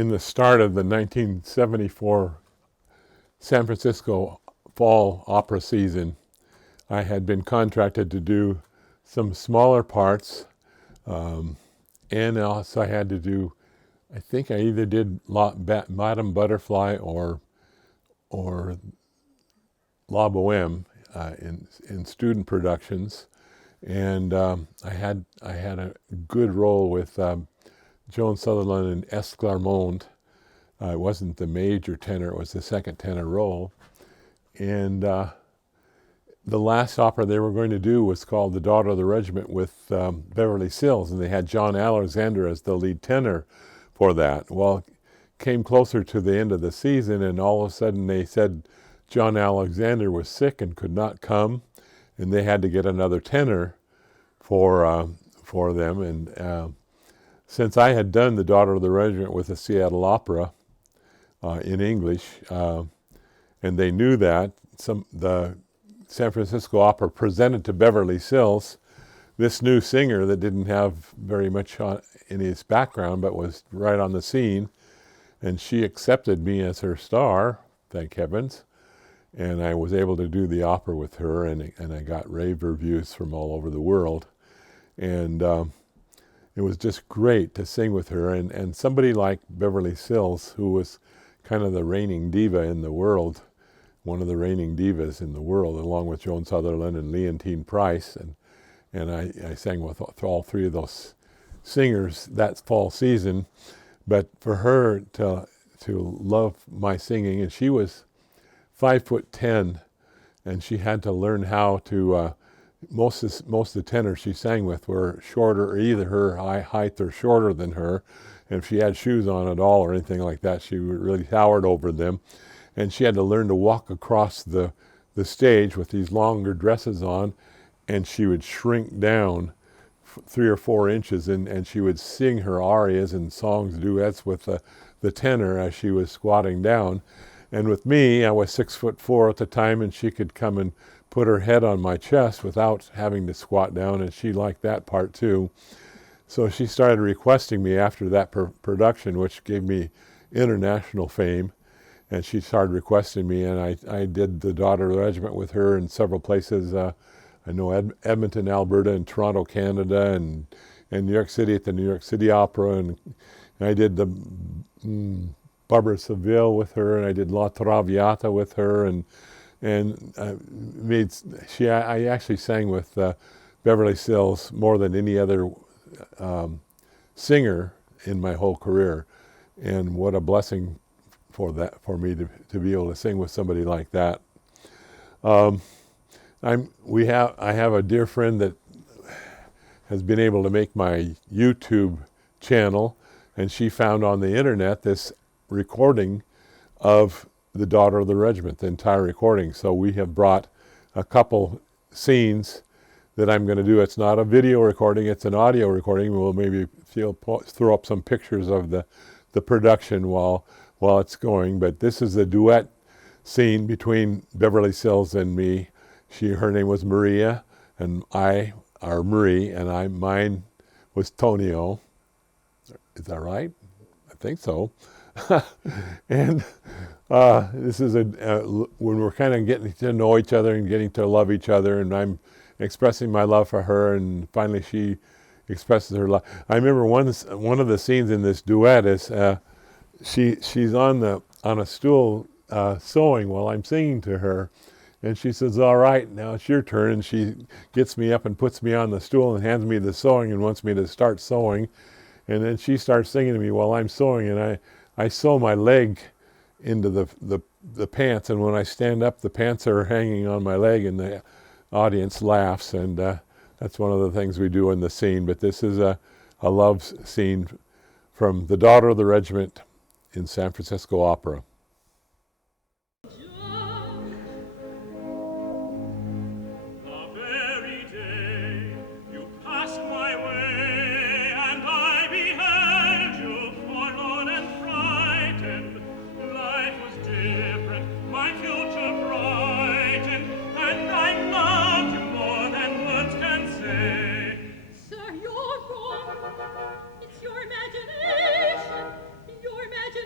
in the start of the 1974 San Francisco fall opera season, I had been contracted to do some smaller parts, and also I had to do, I think I either did Madame Butterfly or La Boheme in student productions, and I had a good role with Joan Sutherland and S. Clermont. It wasn't the major tenor; it was the second tenor role, and the last opera they were going to do was called The Daughter of the Regiment with Beverly Sills, and they had John Alexander as the lead tenor for that. Well, it came closer to the end of the season, and all of a sudden they said John Alexander was sick and could not come, and they had to get another tenor for them. And since I had done The Daughter of the Regiment with the Seattle Opera in English, and they knew that, the San Francisco Opera presented to Beverly Sills this new singer that didn't have very much in his background but was right on the scene, and she accepted me as her star, thank heavens, and I was able to do the opera with her, and I got rave reviews from all over the world, and it was just great to sing with her, and somebody like Beverly Sills, who was kind of the reigning diva in the world, one of the reigning divas in the world, along with Joan Sutherland and Leontine Price, and I sang with all three of those singers that fall season. But for her to love my singing, and she was 5'10", and she had to learn how to. Most of the tenors she sang with were shorter, or either her height or shorter than her, and if she had shoes on at all or anything like that, she really towered over them. And she had to learn to walk across the stage with these longer dresses on, and she would shrink down 3 or 4 inches, and she would sing her arias and songs, duets with the tenor as she was squatting down. And with me, I was 6'4" at the time, and she could come and put her head on my chest without having to squat down, and she liked that part too. So she started requesting me after that production, which gave me international fame. And she started requesting me, and I did The Daughter of the Regiment with her in several places. I know Edmonton, Alberta, and Toronto, Canada, and New York City at the New York City Opera, and I did the Barbara Seville with her, and I did La Traviata with her, and I actually sang with Beverly Sills more than any other singer in my whole career, and what a blessing for me to be able to sing with somebody like that. I have a dear friend that has been able to make my YouTube channel, and she found on the internet this recording of The Daughter of the Regiment, the entire recording. So we have brought a couple scenes that I'm going to do. It's not a video recording, it's an audio recording. We'll maybe throw up some pictures of the production while it's going, but this is a duet scene between Beverly Sills and me. Her name was Maria, and Marie, and mine was Tonio. Is that right? I think so. And this is when we're kind of getting to know each other and getting to love each other, and I'm expressing my love for her, and finally she expresses her love. I remember one of the scenes in this duet is she's on a stool sewing while I'm singing to her, and she says, "All right, now it's your turn," and she gets me up and puts me on the stool and hands me the sewing and wants me to start sewing, and then she starts singing to me while I'm sewing, and I sew my leg into the pants, and when I stand up, the pants are hanging on my leg, and the audience laughs, and that's one of the things we do in the scene. But this is a love scene from The Daughter of the Regiment in San Francisco Opera. Sir, you're wrong. It's your imagination. Your imagination.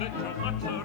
Little